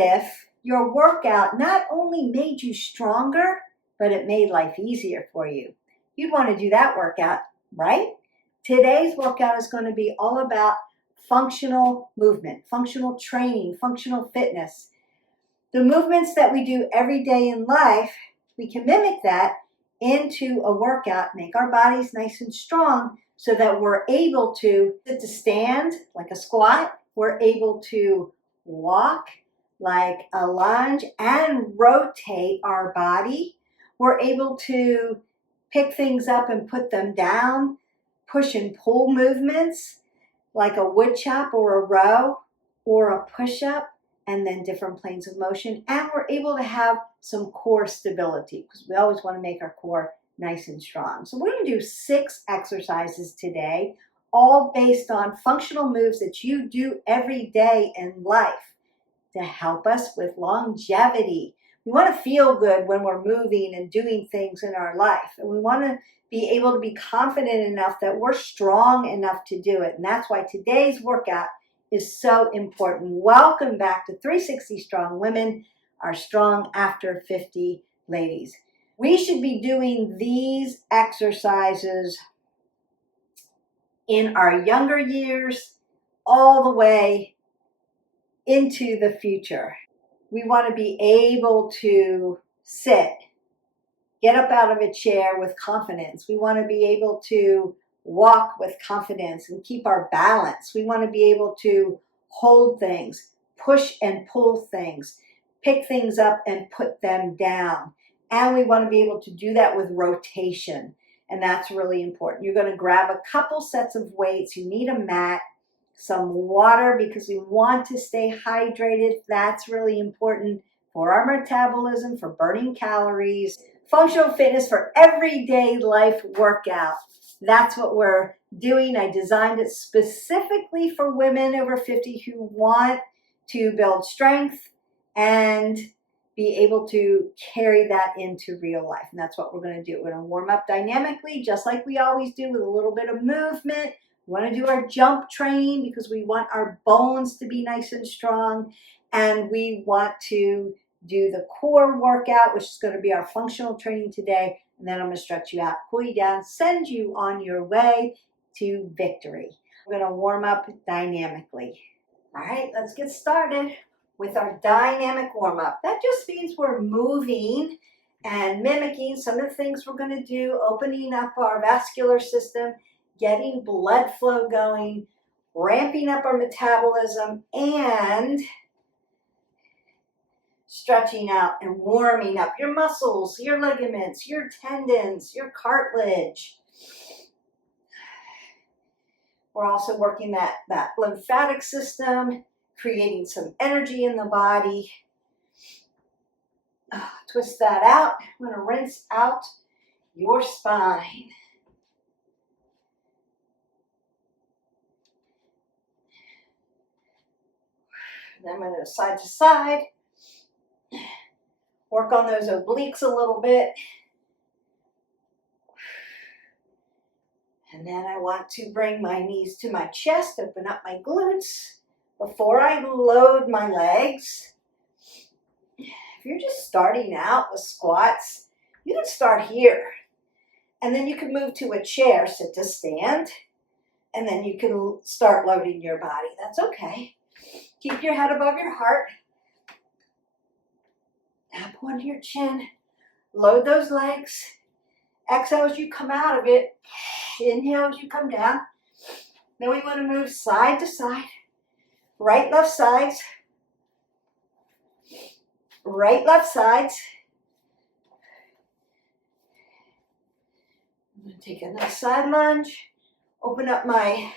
if your workout not only made you stronger, but it made life easier for you? You'd want to do that workout, right? Today's workout is going to be all about functional movement, functional training, functional fitness. The movements that we do every day in life, we can mimic that into a workout, make our bodies nice and strong so that we're able to sit to stand like a squat. We're able to walk like a lunge and rotate our body. We're able to pick things up and put them down, push and pull movements like a woodchop or a row or a push-up, and then different planes of motion. And we're able to have some core stability because we always want to make our core nice and strong. So we're going to do 6 exercises today, all based on functional moves that you do every day in life to help us with longevity. We want to feel good when we're moving and doing things in our life. And we want to be able to be confident enough that we're strong enough to do it. And that's why today's workout is so important. Welcome back to 360 Strong Women, our Strong After 50 ladies. We should be doing these exercises in our younger years all the way into the future. We want to be able to sit, get up out of a chair with confidence. We want to be able to walk with confidence and keep our balance. We want to be able to hold things, push and pull things, pick things up and put them down. And we want to be able to do that with rotation. And that's really important. You're going to grab a couple sets of weights. You need a mat, some water because we want to stay hydrated. That's really important for our metabolism, for burning calories. Functional fitness for everyday life workout. That's what we're doing. I designed it specifically for women over 50 who want to build strength and be able to carry that into real life. And that's what we're going to do. We're going to warm up dynamically, just like we always do, with a little bit of movement. We want to do our jump training because we want our bones to be nice and strong. And we want to do the core workout, which is going to be our functional training today. And then I'm going to stretch you out, cool you down, send you on your way to victory. We're going to warm up dynamically. All right, let's get started with our dynamic warm-up. That just means we're moving and mimicking some of the things we're going to do, opening up our vascular system, getting blood flow going, ramping up our metabolism, and stretching out and warming up your muscles, your ligaments, your tendons, your cartilage. We're also working that lymphatic system, creating some energy in the body. Twist that out. I'm going to rinse out your spine. Then I'm going to go side to side. Work on those obliques a little bit. And then I want to bring my knees to my chest, open up my glutes before I load my legs. If you're just starting out with squats, you can start here. And then you can move to a chair, sit to stand, and then you can start loading your body. That's okay. Keep your head above your heart. Tap onto your chin. Load those legs. Exhale as you come out of it. Inhale as you come down. Then we want to move side to side. Right, left sides. Right, left sides. I'm going to take a nice side lunge. Open up my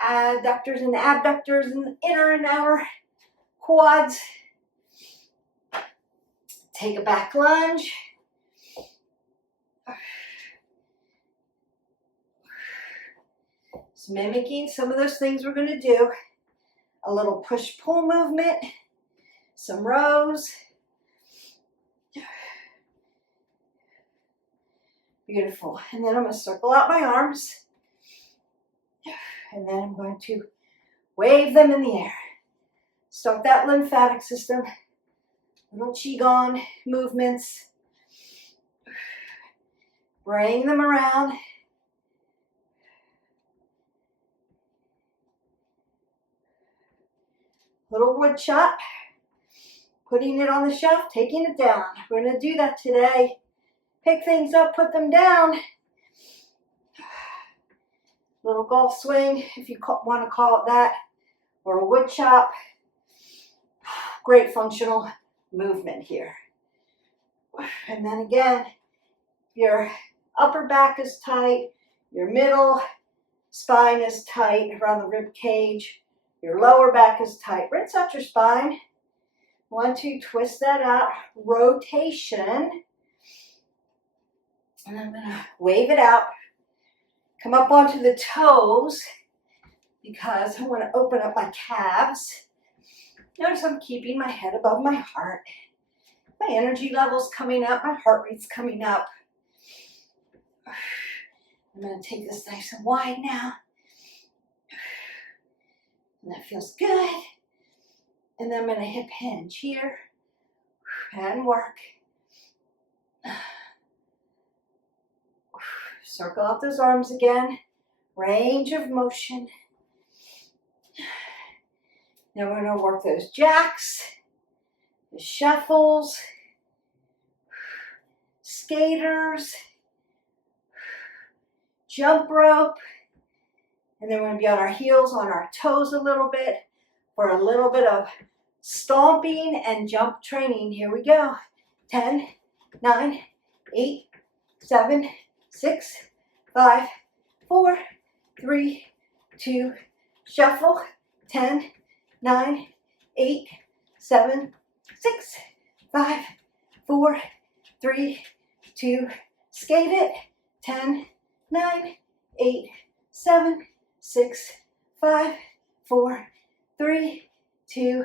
adductors and abductors and inner and outer quads. Take a back lunge. Just mimicking some of those things we're going to do. A little push-pull movement. Some rows. Beautiful. And then I'm going to circle out my arms. And then I'm going to wave them in the air. Start that lymphatic system. Little Qigong movements. Bring them around. Little Woodchop. Putting it on the shelf, taking it down. We're going to do that today. Pick things up, put them down. Little golf swing, if you want to call it that, or a wood chop. Great functional movement here. And then again, your upper back is tight, your middle spine is tight around the rib cage, your lower back is tight. Rinse out your spine. 1, 2, twist that out. Rotation. And I'm going to wave it out. Come up onto the toes because I want to open up my calves. Notice I'm keeping my head above my heart. My energy level's coming up. My heart rate's coming up. I'm going to take this nice and wide now. And that feels good. And then I'm going to hip hinge here and work. Circle out those arms again. Range of motion. Now we're going to work those jacks, the shuffles, skaters, jump rope, and then we're going to be on our heels, on our toes a little bit for a little bit of stomping and jump training. Here we go. 10, 9, 8, 7, 6, 5, 4, 3, 2, shuffle. 10, 9, 8, 7, 6, 5, 4, 3, 2, skate it. 10, 9, 8, 7, 6, 5, 4, 3, 2,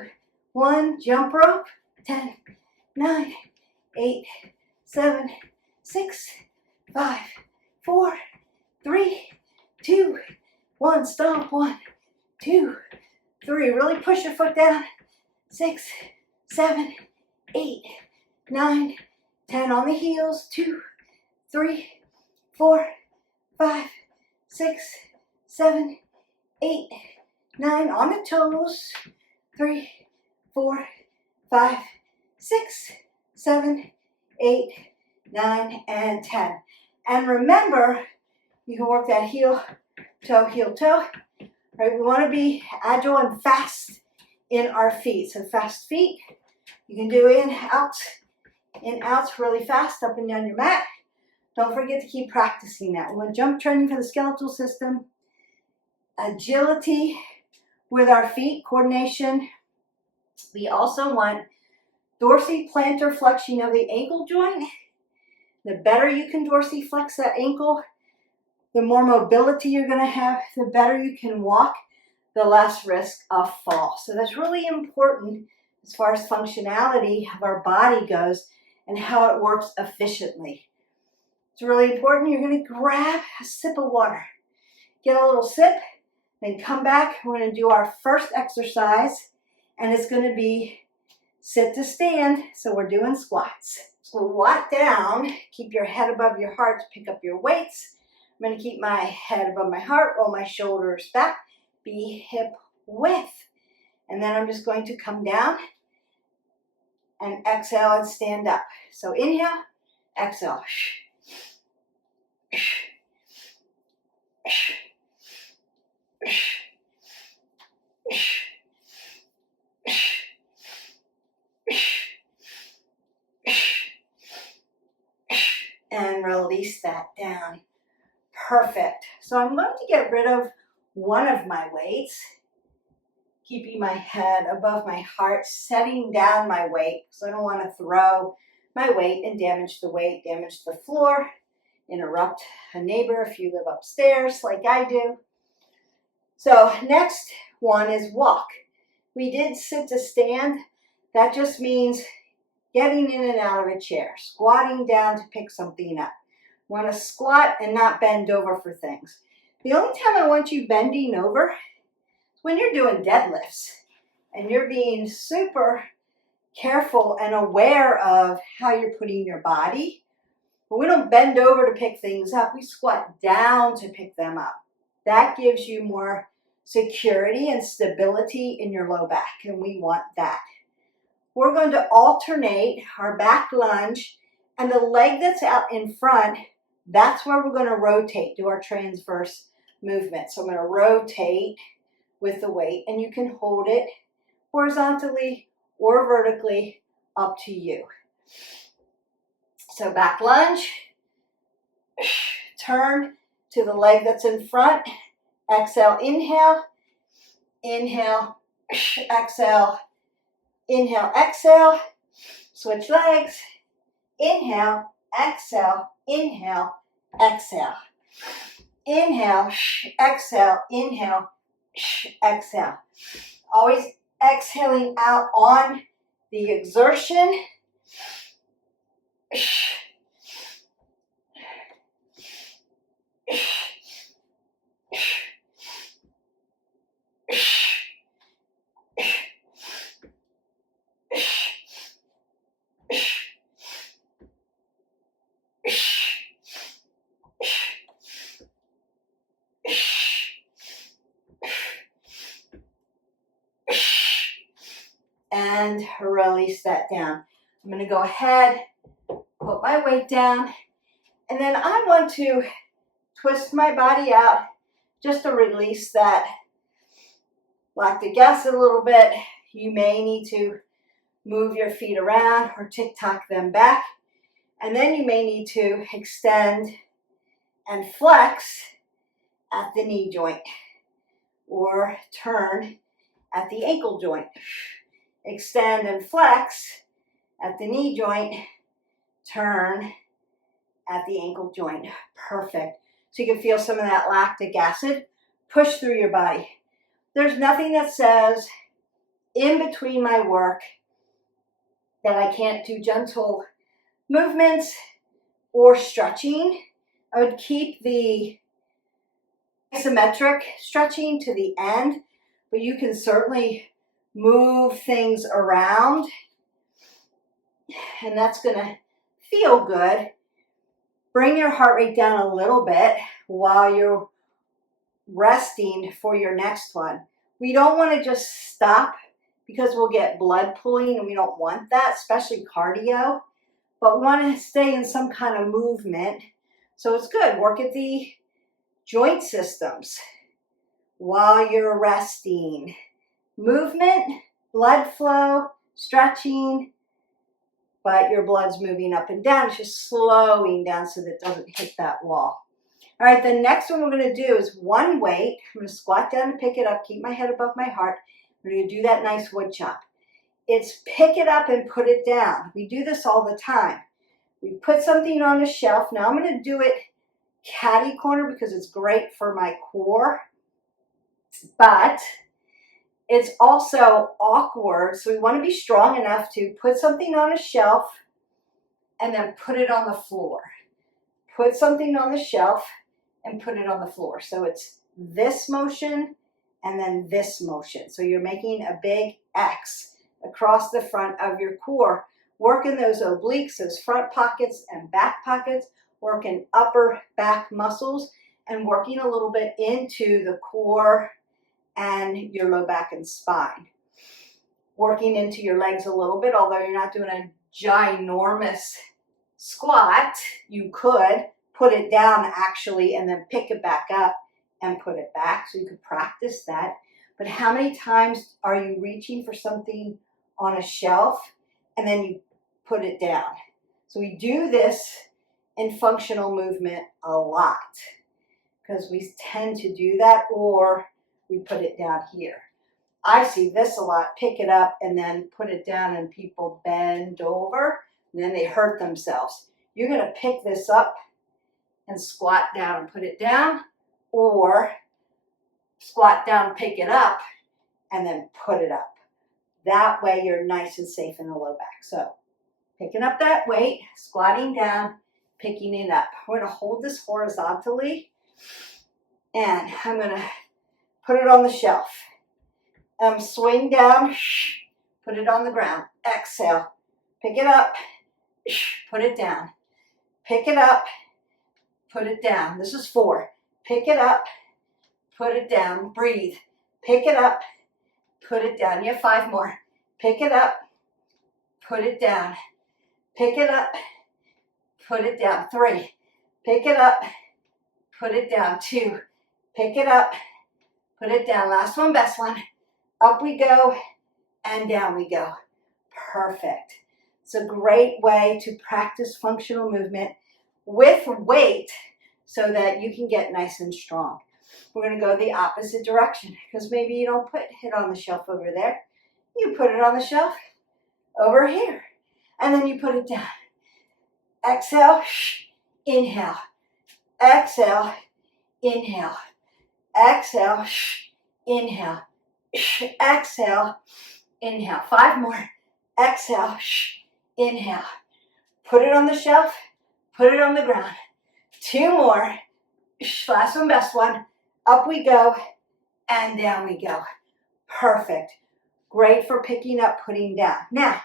1. Jump rope. 10, 9, 8, 7, 6, 5, 4, 3, 2, 1. Stomp. 1, 2, 3. Really push your foot down. 6, 7, 8, 9, 10 on the heels. 2, 3, 4, 5, 6, 7, 8, 9 on the toes. 3, 4, 5, 6, 7, 8, 9, and 10. And remember, you can work that heel, toe. Right? We want to be agile and fast in our feet. So fast feet. You can do in, outs really fast, up and down your mat. Don't forget to keep practicing that. We want jump training for the skeletal system. Agility with our feet, coordination. We also want dorsiplantar flexion of the ankle joint. The better you can dorsiflex that ankle, the more mobility you're going to have, the better you can walk, the less risk of fall. So that's really important as far as functionality of our body goes and how it works efficiently. It's really important. You're going to grab a sip of water. Get a little sip, then come back. We're going to do our first exercise, and it's going to be sit to stand. So we're doing squats. Squat down. Keep your head above your heart to pick up your weights. I'm going to keep my head above my heart, roll my shoulders back, be hip width. And then I'm just going to come down and exhale and stand up. So inhale, exhale. And release that down. Perfect. So I'm going to get rid of one of my weights, keeping my head above my heart, setting down my weight, so I don't want to throw my weight and damage the weight, damage the floor, interrupt a neighbor if you live upstairs like I do. So next one is walk. We did sit to stand. That just means getting in and out of a chair, squatting down to pick something up. Want to squat and not bend over for things. The only time I want you bending over is when you're doing deadlifts. and you're being super careful and aware of how you're putting your body. But we don't bend over to pick things up. We squat down to pick them up. That gives you more security and stability in your low back, and we want that. We're going to alternate our back lunge, and the leg that's out in front, that's where we're going to rotate, do our transverse movement. So I'm going to rotate with the weight, and you can hold it horizontally or vertically, up to you. So back lunge, turn to the leg that's in front, exhale, inhale, inhale, exhale, inhale, exhale, switch legs, inhale, exhale, inhale, exhale, inhale, exhale, inhale, exhale. Always exhaling out on the exertion. And release that down. I'm going to go ahead, put my weight down, and then I want to twist my body out just to release that lactic acid a little bit. You may need to move your feet around or tick-tock them back, and then you may need to extend and flex at the knee joint or turn at the ankle joint. Extend and flex at the knee joint, turn at the ankle joint. Perfect. So you can feel some of that lactic acid push through your body. There's nothing that says in between my work that I can't do gentle movements or stretching. I would keep the isometric stretching to the end, but you can certainly move things around, and that's going to feel good. Bring your heart rate down a little bit while you're resting for your next one. We don't want to just stop because we'll get blood pooling, and we don't want that, especially cardio, but we want to stay in some kind of movement. So it's good. Work at the joint systems while you're resting. Movement, blood flow, stretching, but your blood's moving up and down. It's just slowing down so that it doesn't hit that wall. All right, the next one we're going to do is one weight. I'm going to squat down and pick it up, keep my head above my heart. We're going to do that nice wood chop. It's pick it up and put it down. We do this all the time. We put something on a shelf. Now I'm going to do it catty corner because it's great for my core, but it's also awkward, so we want to be strong enough to put something on a shelf and then put it on the floor. Put something on the shelf and put it on the floor. So it's this motion and then this motion. So you're making a big X across the front of your core. Working those obliques, those front pockets and back pockets, working upper back muscles, and working a little bit into the core and your low back and spine. Working into your legs a little bit, although you're not doing a ginormous squat, you could put it down actually and then pick it back up and put it back, so you could practice that. But how many times are you reaching for something on a shelf and then you put it down? So we do this in functional movement a lot because we tend to do that, or we put it down here. I see this a lot, pick it up and then put it down, and people bend over and then they hurt themselves. You're going to pick this up and squat down and put it down, or squat down, pick it up, and then put it up. That way you're nice and safe in the low back. So picking up that weight, squatting down, picking it up. We're going to hold this horizontally, and I'm going to put it on the shelf. Swing down, put it on the ground. Exhale, pick it up, put it down. Pick it up, put it down. This is 4. Pick it up, put it down. Breathe. Pick it up, put it down. You have 5 more. Pick it up, put it down. Pick it up, put it down. 3. Pick it up, put it down. 2. Pick it up, put it down. Last one, best one. Up we go and down we go. Perfect. It's a great way to practice functional movement with weight so that you can get nice and strong. We're going to go the opposite direction because maybe you don't put it on the shelf over there. You put it on the shelf over here. And then you put it down. Exhale, inhale. Exhale, inhale. Exhale, inhale. Exhale, inhale. 5 more. Exhale, inhale. Put it on the shelf. Put it on the ground. 2 more. Last one, best one. Up we go and down we go. Perfect. Great for picking up, putting down. Now,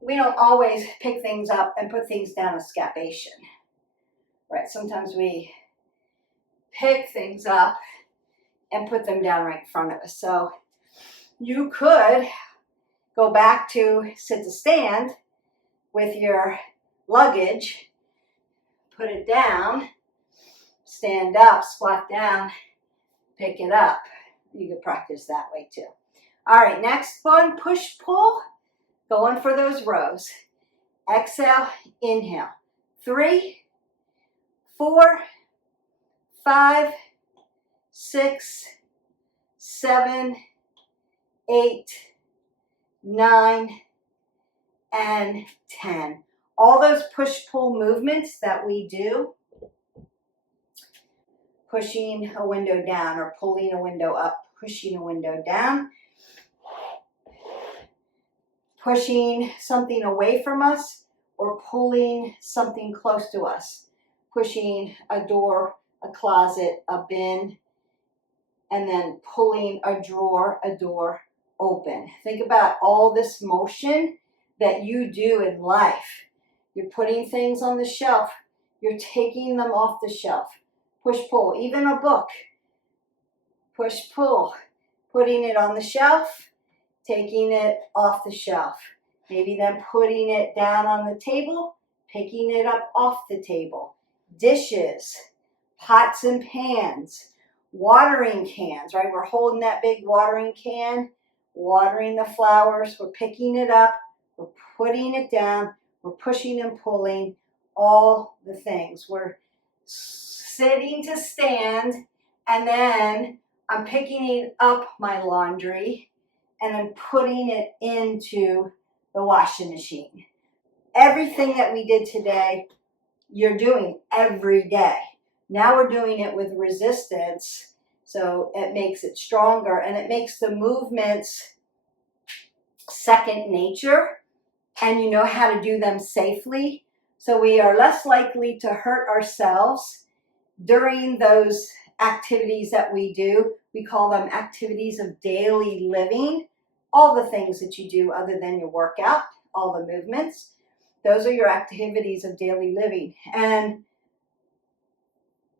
we don't always pick things up and put things down as scapation. Right? Sometimes we pick things up and put them down right in front of us. So you could go back to sit to stand with your luggage, put it down, stand up, squat down, pick it up. You could practice that way too. All right, next one, push, pull. Going for those rows. Exhale, inhale. 3, 4, 5, 6, 7, 8, 9, and 10. All those push-pull movements that we do, pushing a window down or pulling a window up, pushing a window down, pushing something away from us or pulling something close to us, pushing a door, a closet, a bin, and then pulling a drawer, a door open. Think about all this motion that you do in life. You're putting things on the shelf. You're taking them off the shelf. Push, pull, even a book. Push, pull, putting it on the shelf, taking it off the shelf. Maybe then putting it down on the table, picking it up off the table. Dishes, pots and pans, watering cans, right? We're holding that big watering can, watering the flowers. We're picking it up, we're putting it down, we're pushing and pulling, all the things. We're sitting to stand, and then I'm picking up my laundry and I'm putting it into the washing machine. Everything that we did today, you're doing every day. Now we're doing it with resistance, so it makes it stronger and it makes the movements second nature, and you know how to do them safely. So we are less likely to hurt ourselves during those activities that we do. We call them activities of daily living. All the things that you do other than your workout, all the movements, those are your activities of daily living. And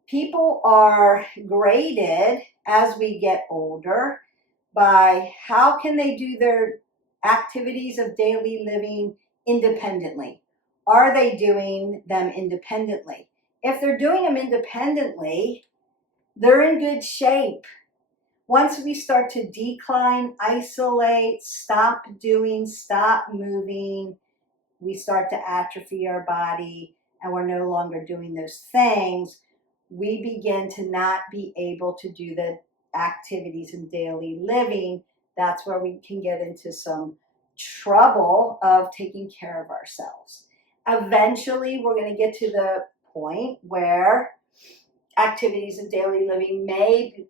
people are graded as we get older by how can they do their activities of daily living independently. Are they doing them independently? If they're doing them independently, they're in good shape. Once we start to decline, isolate, stop doing, stop moving, we start to atrophy our body and we're no longer doing those things, we begin to not be able to do the activities in daily living. That's where we can get into some trouble of taking care of ourselves. Eventually, we're going to get to the point where activities of daily living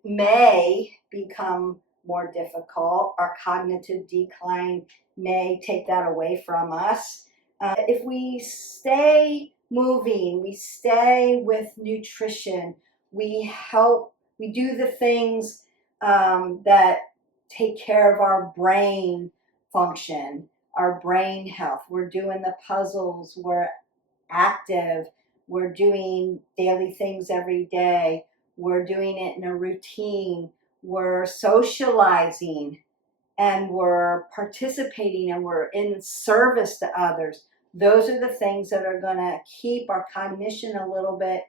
may become more difficult. Our cognitive decline may take that away from us. If we stay moving, we stay with nutrition, we do the things that take care of our brain function, our brain health. We're doing the puzzles, we're active, we're doing daily things every day, we're doing it in a routine, we're socializing, and we're participating, and we're in service to others. Those are the things that are going to keep our cognition a little bit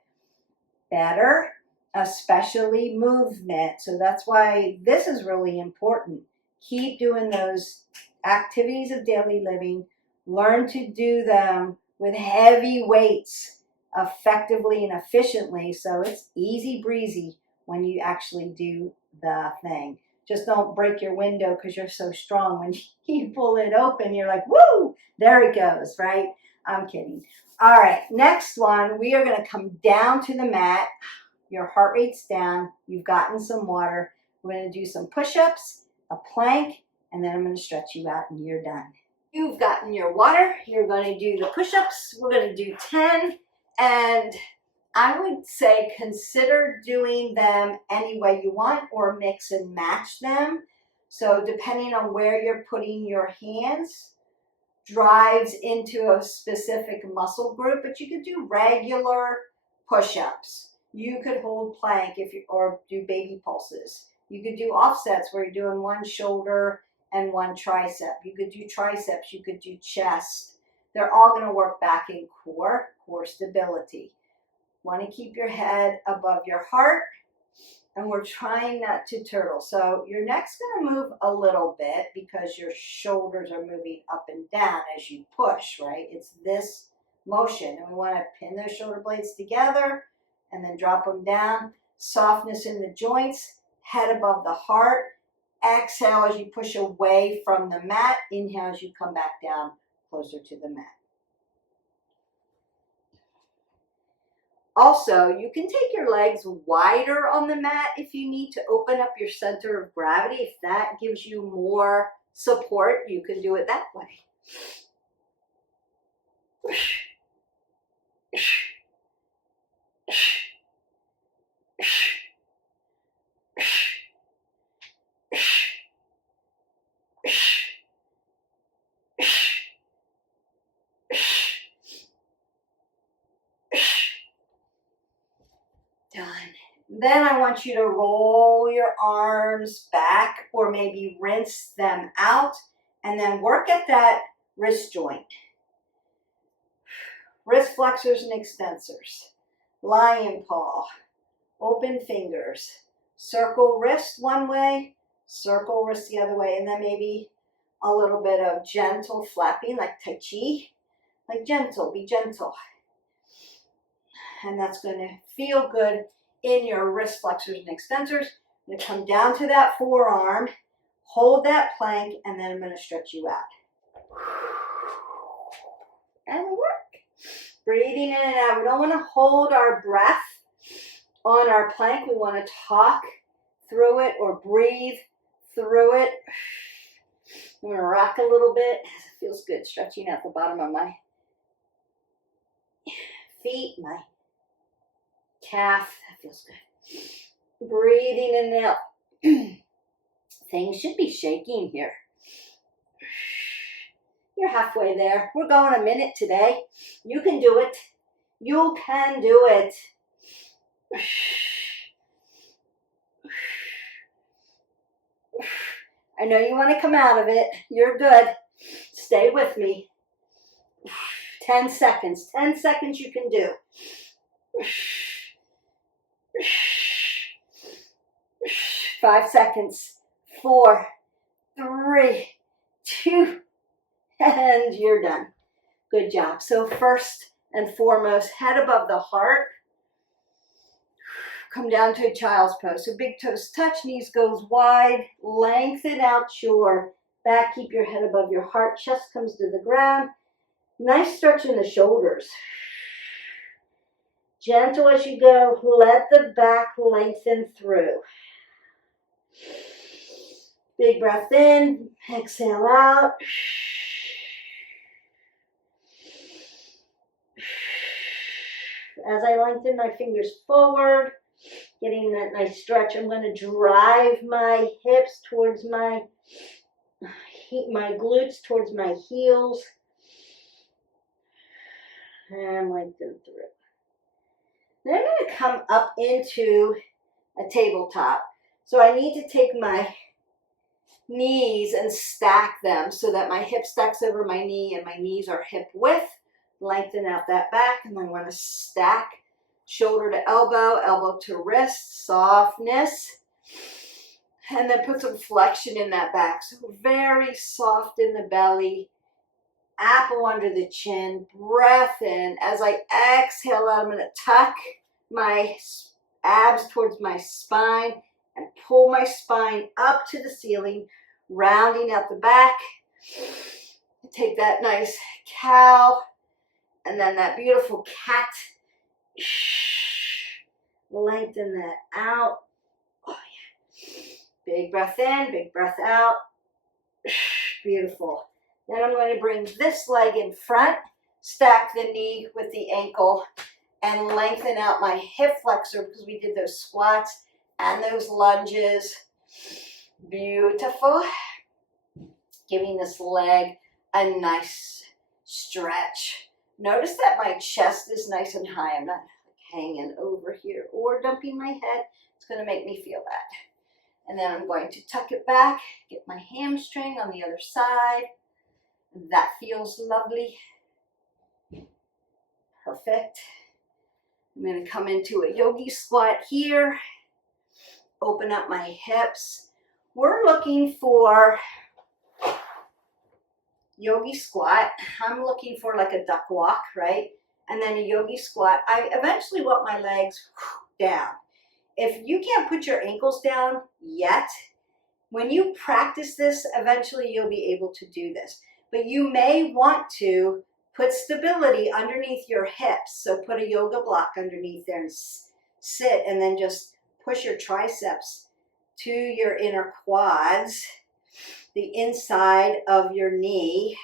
better, especially movement. So that's why this is really important. Keep doing those activities of daily living. Learn to do them with heavy weights effectively and efficiently, so it's easy breezy when you actually do the thing. Just don't break your window because you're so strong. When you pull it open, you're like, woo, there it goes, right? I'm kidding. All right, next one, we are going to come down to the mat. Your heart rate's down. You've gotten some water. We're going to do some push-ups, a plank, and then I'm going to stretch you out and you're done. You've gotten your water. You're going to do the push-ups. We're going to do 10, and I would say consider doing them any way you want or mix and match them. So depending on where you're putting your hands drives into a specific muscle group, but you could do regular push-ups. You could hold plank or do baby pulses. You could do offsets where you're doing one shoulder and one tricep. You could do triceps, you could do chest. They're all going to work back in core stability. Want to keep your head above your heart, and we're trying not to turtle. So your neck's going to move a little bit because your shoulders are moving up and down as you push, right? It's this motion, and we want to pin those shoulder blades together and then drop them down. Softness in the joints, head above the heart. Exhale as you push away from the mat. Inhale as you come back down closer to the mat. Also, you can take your legs wider on the mat if you need to open up your center of gravity. If that gives you more support, you can do it that way. Done. Then I want you to roll your arms back or maybe rinse them out and then work at that wrist joint. Wrist flexors and extensors. Lion paw. Open fingers. Circle wrist one way, circle wrist the other way, and then maybe a little bit of gentle flapping like Tai Chi. Like gentle, be gentle. And that's going to feel good in your wrist flexors and extensors. I'm going to come down to that forearm, hold that plank, and then I'm going to stretch you out. And we work. Breathing in and out. We don't want to hold our breath on our plank. We want to talk through it or breathe through it. I'm going to rock a little bit. It feels good stretching out the bottom of my feet, my calf. That feels good. Breathing in and out. Things should be shaking here. You're halfway there. We're going a minute today. You can do it. You can do it. I know you want to come out of it. You're good. Stay with me. 10 seconds. 10 seconds you can do. 5 seconds. 4, 3, 2, and you're done. Good job. So first and foremost, head above the heart. Come down to a child's pose. So big toes touch, knees goes wide. Lengthen out your back. Keep your head above your heart. Chest comes to the ground. Nice stretch in the shoulders. Gentle as you go. Let the back lengthen through. Big breath in. Exhale out. As I lengthen my fingers forward, Getting that nice stretch. I'm going to drive my hips towards my glutes towards my heels. And lengthen through. Then I'm going to come up into a tabletop. So I need to take my knees and stack them so that my hip stacks over my knee and my knees are hip width. Lengthen out that back, and then I want to stack shoulder to elbow, elbow to wrist, softness. And then put some flexion in that back. So very soft in the belly. Apple under the chin, breath in. As I exhale out, I'm going to tuck my abs towards my spine and pull my spine up to the ceiling, rounding out the back. Take that nice cow and then that beautiful cat. Lengthen that out. Oh, yeah. Big breath in, big breath out. Beautiful. Then I'm going to bring this leg in front, stack the knee with the ankle, and lengthen out my hip flexor because we did those squats and those lunges. Beautiful. Giving this leg a nice stretch. Notice that my chest is nice and high. I'm not hanging over here or dumping my head. It's going to make me feel bad. And then I'm going to tuck it back, get my hamstring on the other side. That feels lovely. Perfect. I'm going to come into a yogi squat here. Open up my hips. We're looking for yogi squat. I'm looking for like a duck walk, right? And then a yogi squat. I eventually want my legs down. If you can't put your ankles down yet, when you practice this, eventually you'll be able to do this. But you may want to put stability underneath your hips. So put a yoga block underneath there and sit, and then just push your triceps to your inner quads, the inside of your knee,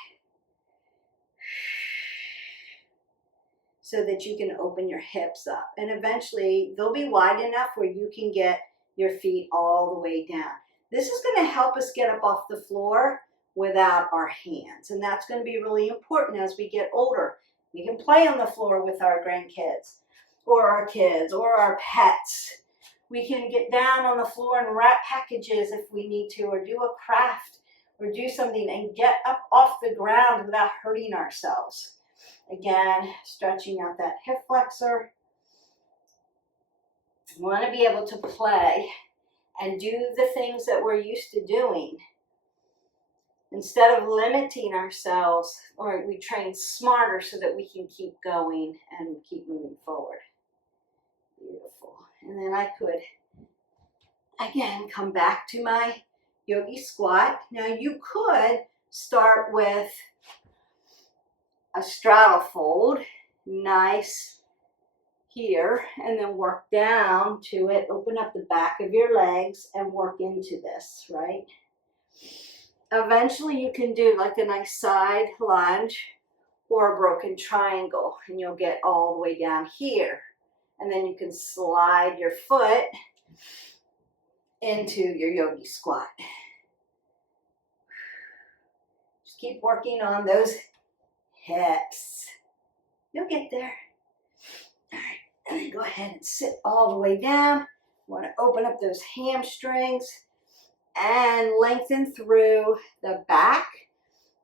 so that you can open your hips up. And eventually they'll be wide enough where you can get your feet all the way down. This is going to help us get up off the floor without our hands. And that's going to be really important as we get older. We can play on the floor with our grandkids or our kids or our pets. We can get down on the floor and wrap packages if we need to, or do a craft or do something and get up off the ground without hurting ourselves. Again, stretching out that hip flexor. We want to be able to play and do the things that we're used to doing. Instead of limiting ourselves, or we train smarter so that we can keep going and keep moving forward. Beautiful. And then I could, again, come back to my yogi squat. Now you could start with a straddle fold, nice here, and then work down to it. Open up the back of your legs and work into this, right? Eventually you can do like a nice side lunge or a broken triangle, and you'll get all the way down here. And then you can slide your foot into your yogi squat. Just keep working on those hips. You'll get there. All right, and then go ahead and sit all the way down. You want to open up those hamstrings and lengthen through the back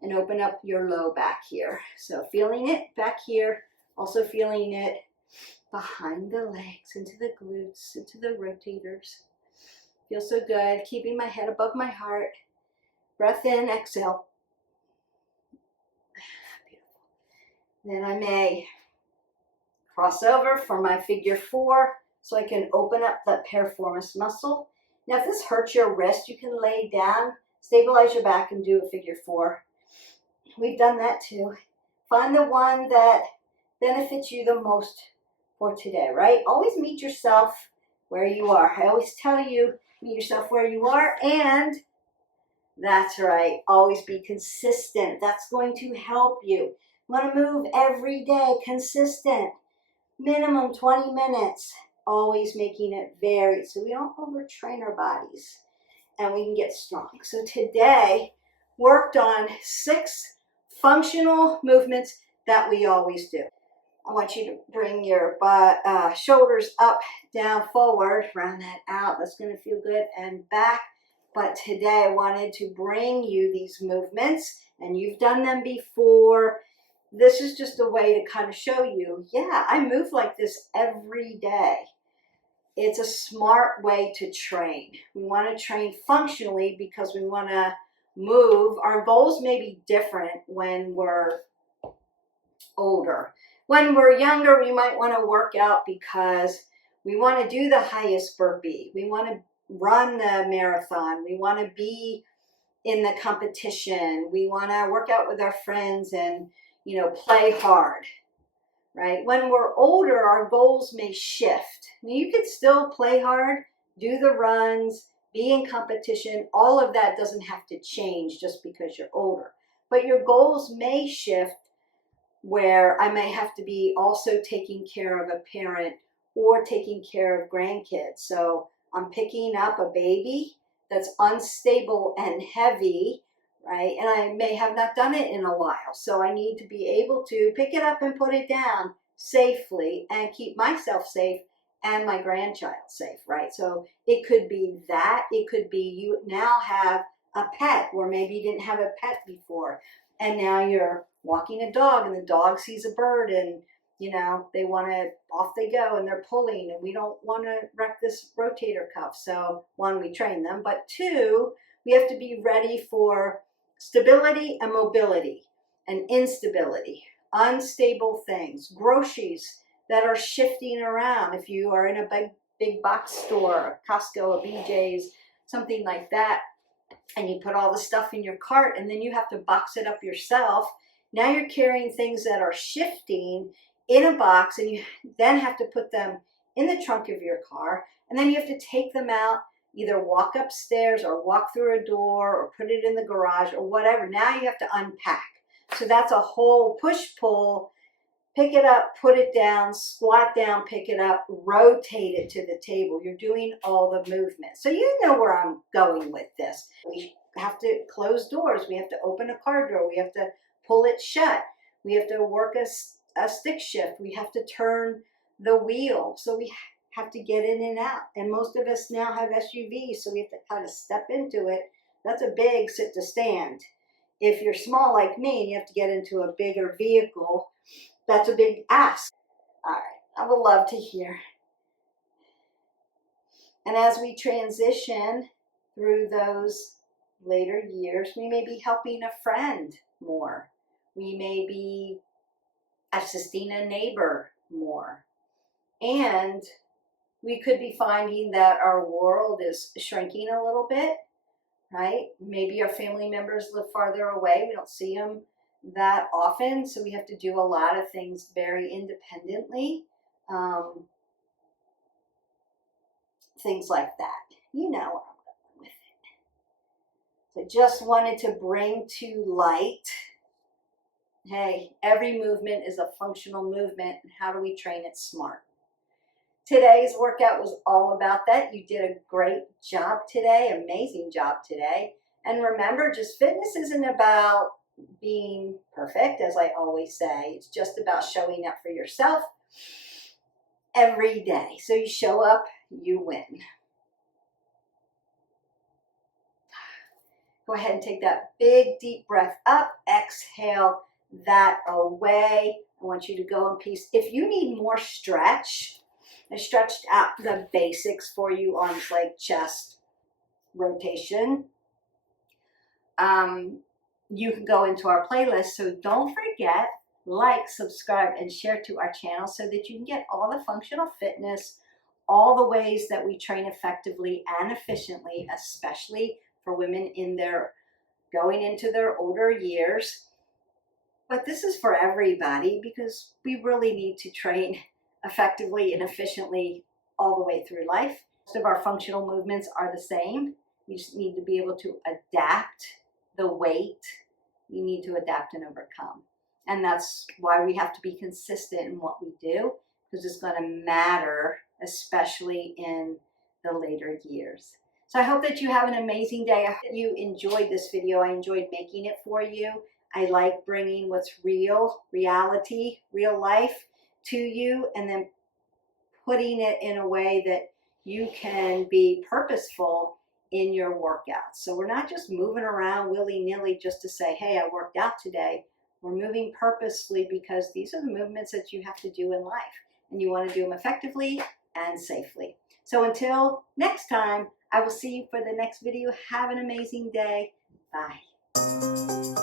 and open up your low back here. So feeling it back here, also feeling it behind the legs, into the glutes, into the rotators. Feels so good. Keeping my head above my heart. Breath in, exhale. Then I may cross over for my figure 4 so I can open up that piriformis muscle. Now if this hurts your wrist, you can lay down, stabilize your back, and do a figure 4. We've done that too. Find the one that benefits you the most for today, right? Always meet yourself where you are. I always tell you, meet yourself where you are, and that's right, always be consistent. That's going to help you. Want to move every day, consistent, minimum 20 minutes. always making it varied so we don't overtrain our bodies and we can get strong. So today, worked on 6 functional movements that we always do. I want you to bring your shoulders up, down, forward, round that out. That's going to feel good, and back. But today I wanted to bring you these movements, and you've done them before. This is just a way to kind of show you, yeah, I move like this every day. It's a smart way to train. We want to train functionally because we want to move. Our goals may be different when we're older. When we're younger, we might want to work out because we want to do the highest burpee. We want to run the marathon. We want to be in the competition. We want to work out with our friends and, play hard, right? When we're older, our goals may shift. You can still play hard, do the runs, be in competition. All of that doesn't have to change just because you're older. But your goals may shift where I may have to be also taking care of a parent or taking care of grandkids. So I'm picking up a baby that's unstable and heavy, right? And I may have not done it in a while. So I need to be able to pick it up and put it down safely and keep myself safe and my grandchild safe, right? So it could be that. It could be you now have a pet, or maybe you didn't have a pet before, and now you're walking a dog and the dog sees a bird and they want to, off they go and they're pulling, and we don't want to wreck this rotator cuff. So 1, we train them, but 2, we have to be ready for stability and mobility and instability, unstable things, groceries that are shifting around. If you are in a big box store, a Costco, a BJ's, something like that, and you put all the stuff in your cart and then you have to box it up yourself. Now you're carrying things that are shifting in a box, and you then have to put them in the trunk of your car, and then you have to take them out, either walk upstairs or walk through a door or put it in the garage or whatever. Now you have to unpack. So that's a whole push-pull. Pick it up, put it down, squat down, pick it up, rotate it to the table. You're doing all the movement. So you know where I'm going with this. We have to close doors. We have to open a car door. We have to pull it shut. We have to work a stick shift. We have to turn the wheel. So we have to get in and out. And most of us now have SUVs, so we have to kind of step into it. That's a big sit to stand. If you're small like me and you have to get into a bigger vehicle, that's a big ask. All right, I would love to hear. And as we transition through those later years, we may be helping a friend more. We may be assisting a neighbor more. And we could be finding that our world is shrinking a little bit, right? Maybe our family members live farther away. We don't see them that often, so we have to do a lot of things very independently. Things like that. You know where I'm going with it. So just wanted to bring to light, hey, every movement is a functional movement, and how do we train it smart? Today's workout was all about that. You did a great job today, amazing job today. And remember, just fitness isn't about being perfect, as I always say. It's just about showing up for yourself every day. So you show up, you win. Go ahead and take that big deep breath up. Exhale that away. I want you to go in peace. If you need more stretch, I stretched out the basics for you, arms, leg, chest, rotation. You can go into our playlist. So don't forget, like, subscribe, and share to our channel so that you can get all the functional fitness, all the ways that we train effectively and efficiently, especially for women in their going into their older years. But this is for everybody because we really need to train effectively and efficiently all the way through life. Most of our functional movements are the same. You just need to be able to adapt the weight. You need to adapt and overcome. And that's why we have to be consistent in what we do, because it's going to matter especially in the later years. So I hope that you have an amazing day. I hope you enjoyed this video. I enjoyed making it for you. I like bringing what's real, reality, real life to you, and then putting it in a way that you can be purposeful in your workouts. So we're not just moving around willy-nilly just to say, hey, I worked out today. We're moving purposefully because these are the movements that you have to do in life, and you want to do them effectively and safely. So until next time, I will see you for the next video. Have an amazing day. Bye.